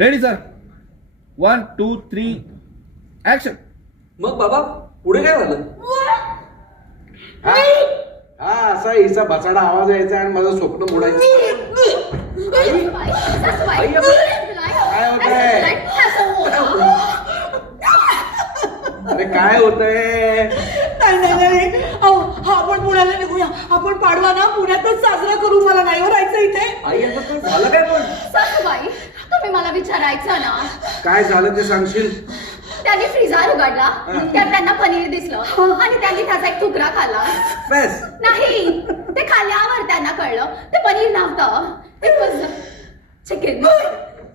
Ready sir. 1 2 3 action. मग बाबा पुढे काय झालं? हा असा हिचा बसाडा आवाज यायचा आणि माझं स्वप्न मोडायचं. काय होतंय? अरे काय होतंय? नाही आपण पुण्याला निघूया. आपण पाडवा ना पुण्यातच साजरा करू. मला नाही राहायचं इथे. आई आता पण झालं काय? पण सासूबाई तुम्ही मला विचारायचं ना काय झालं ते सांगशील? त्यांनी फ्रीजार उघडला, त्यात त्यांना पनीर दिसलं आणि त्यांनी त्याचा एक तुकडा खाल्ला. बस नाही, ते खाल्ल्यावर त्यांना कळलं ते पनीर नव्हतं, इट वॉज चिकन.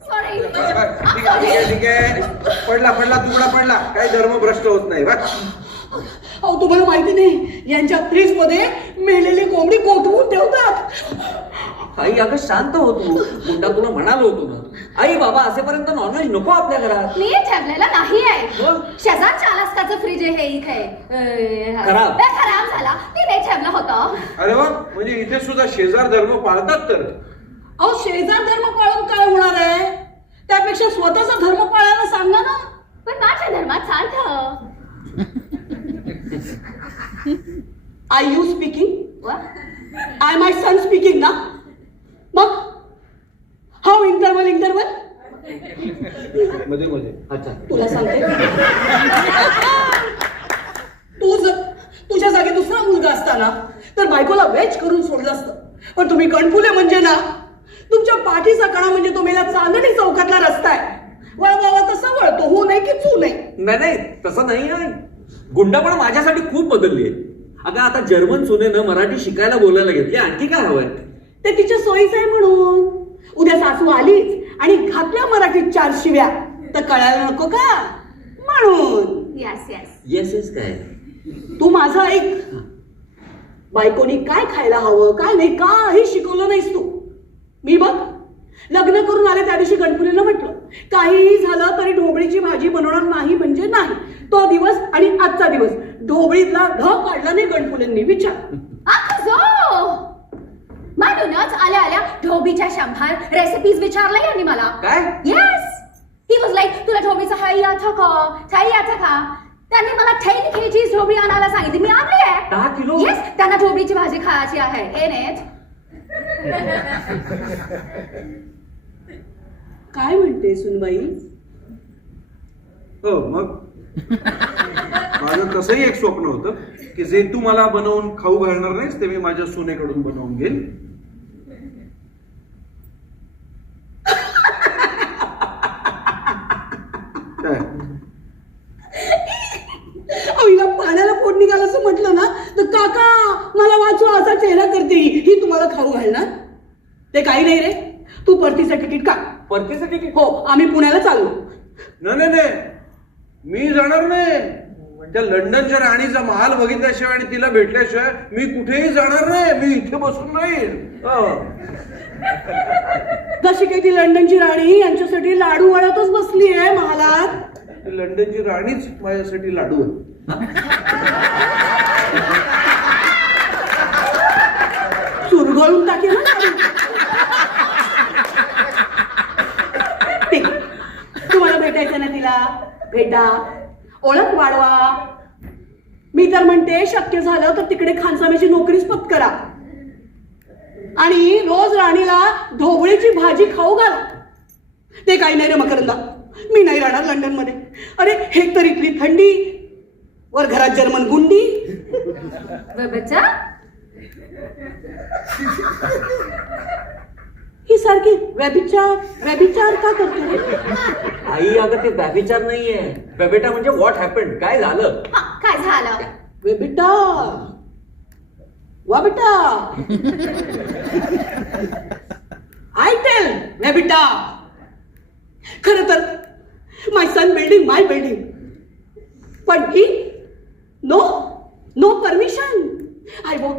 सॉरी. ठीक आहे ठीक आहे. पडला तुकडा पडला. काही धर्म भ्रष्ट होत नाही बा. अहो तुम्हाला माहिती नाही, यांच्या फ्रीज मध्ये मेलेली कोंबडी गोठवून ठेवतात. आई अगं शांत होतो. मुंडा तुला म्हणालो होतो ना, आई बाबा असेपर्यंत नॉनव्हेज नको आपल्या घरात. मी ठेवलेला नाही आहे. मग? शेजार 40 फ्रीज आहे इथे. खराब झाला. तिने ठेवलं होतं. अरे वा, म्हणजे इथे सुद्धा शेजार धर्म पाळतात तर. अहो शेजार धर्म पाळून काय होणार आहे? त्यापेक्षा स्वतःचा धर्म पाळायला सांगा ना. पण माझ्या धर्मात चालतं. I you speaking? वा? आय माय सन स्पीकिंग ना. मग हाऊ इंटरवल मध्ये मध्ये. अच्छा तुला सांगते, तू जर तुझ्या जागी दुसरा मुलगा असताना तर बायकोला वेच करून सोडलं असतं. पण तुम्ही कणफुले म्हणजे ना, तुमच्या पाठीचा कणा म्हणजे तुम्हाला चांदणी चौकातला रस्ता आहे. वळवावा तसा वळतो, हो नाही की चू नाही. नाही तसं नाही आहे. गुंडा पण माझ्यासाठी खूप बदलली आहे. अगं आता जर्मन सुनेनं मराठी शिकायला बोलायला घेतली. आणखी काय हवंय? ते तिच्या सोयीच आहे म्हणून. उद्या सासू आलीच आणि घातल्या मराठीत 4 शिव्या तर कळायला नको का म्हणून. Yes yes. येस काय? तू माझं ऐक. बायकोनी काय खायला हवं काय नाही काही शिकवलं नाहीस तू. मी बघ लग्न करून आले त्या दिवशी गणपुरीला म्हटलं काहीही झालं तरी ढोबळीची भाजी बनवणार नाही म्हणजे नाही. तो दिवस आणि आजचा दिवस ढोबळीतला ढ काढला नाही गणपुलेंनी. विचार. म्हणूनच आल्या ढोबीच्या 100 रेसिपीज विचारल्या यांनी मला. काय? येस. ही वॉज लाईक तुला ढोबीचं हाई आठं का. त्यांनी मला 10 kg ढोबळी आणायला सांगितली. मी आणली आहे. 10 किलो? येस. त्यांना ढोबळीची भाजी खायची आहे. काय म्हणते सुनबाई? हो मग माझं तसंही एक स्वप्न होतं की जे तू मला बनवून खाऊ घालणार नाहीस ते मी माझ्या सुनेकडून बनवून घेईन. काय? हिला पाण्याला पोट निघालं असं म्हटलं ना तर काका मला वाचवा असा चेहरा करते. ही तुम्हाला खाऊ घालणार? ते काही नाही रे. तू परतीचं तिकीट काढ. परतीचं तिकीट? हो, आम्ही पुण्याला चाललो. नाही मी जाणार नाही. त्या लंडनच्या राणीचा महाल बघितल्याशिवाय आणि तिला भेटल्याशिवाय मी कुठेही जाणार नाही. मी इथे बसून राहील. जशी काही ती लंडनची राणी यांच्यासाठी लाडू वाढतच बसली आहे महालात. लंडनची राणीच माझ्यासाठी लाडू आहे. चुरगळून टाकेल ना. ठीक, तुम्हाला भेटायचं ना तिला भेटा, ओळख वाढवा. मी तर म्हणते शक्य झालं तर तिकडे खानसाम्याची नोकरीच पत्करा आणि रोज राणीला ढोबळीची भाजी खाऊ घाला. ते काही नाही रे मकरंदा, मी नाही राहणार लंडन मध्ये. अरे हे तर इथली थंडी, वर घरात जर्मन गुंडी. बच्चा ही सारखी व्यभिचार का करते? आई अगं ते व्यभिचार नाहीये. बेटा म्हणजे व्हॉट हॅपन्ड, काय झालं? काय झालं? बेटा वा बेटा आय टेल बेटा. खरं तर my son building my building, पण ही no permission. I walk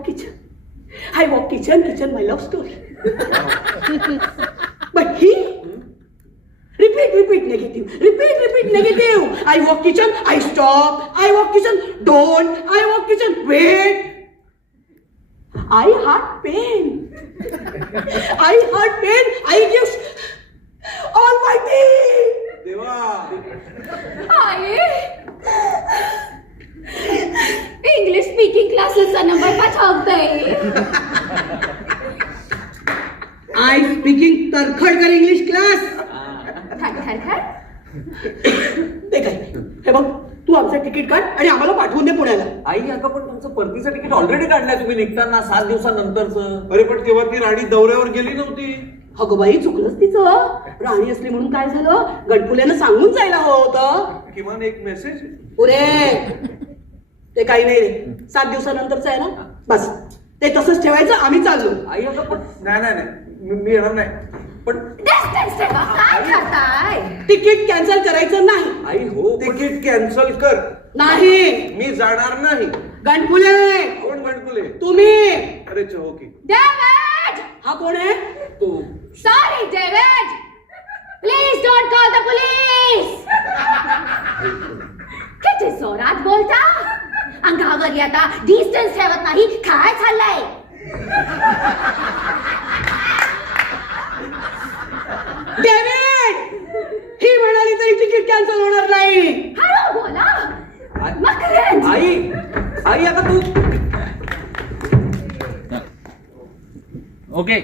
kitchen, my love story. But he repeat negative. I walk kitchen, I stop. I walk kitchen, don't. I walk kitchen, wait. I heart pain. I give all माहिती. देवा, आई English speaking क्लासेसचा number पाठवते. I speaking Tarkhadkar English class. ते काय, हे बघ, तू आमचं ticket काढ आणि आम्हाला पाठवून दे पुण्याला. आई अगं पण तुमचं परतीचं तिकीट ऑलरेडी काढलंय तुम्ही निघताना 7 दिवसानंतरचं. अरे पण तेव्हा ती राणी दौऱ्यावर गेली नव्हती. अगं बाई, चुकलंच तिचं. राणी असली म्हणून काय झालं, गणपुल्यानं सांगून जायला हवं होतं. किमान एक मेसेज. पुरे ते काही नाही रे, 7 दिवसानंतरच आहे ना, बस ते तसंच ठेवायचं. आम्ही चाललो. आई अगं पण नाही मी येणार नाही. पण डिस्टन्स ठेवा. काय करताय? तिकीट कॅन्सल करायचं नाही. आई हो पण तिकीट कॅन्सल कर. नाही. मी जाणार नाही. गणपुले, कोण गणपुले? तुम्ही. अरे चहोकी. डेव्हिड! हा कोण आहे? तो sorry David, please don't call the police. किती जोरात बोलता. अंगावर आता डिस्टन्स ठेवत नाही. काय चाललंय? डेव्हिड, ही म्हणाली तरी तिकीट कॅन्सल होणार नाही. हळू बोला. मकरंद. आई अगं तू ओके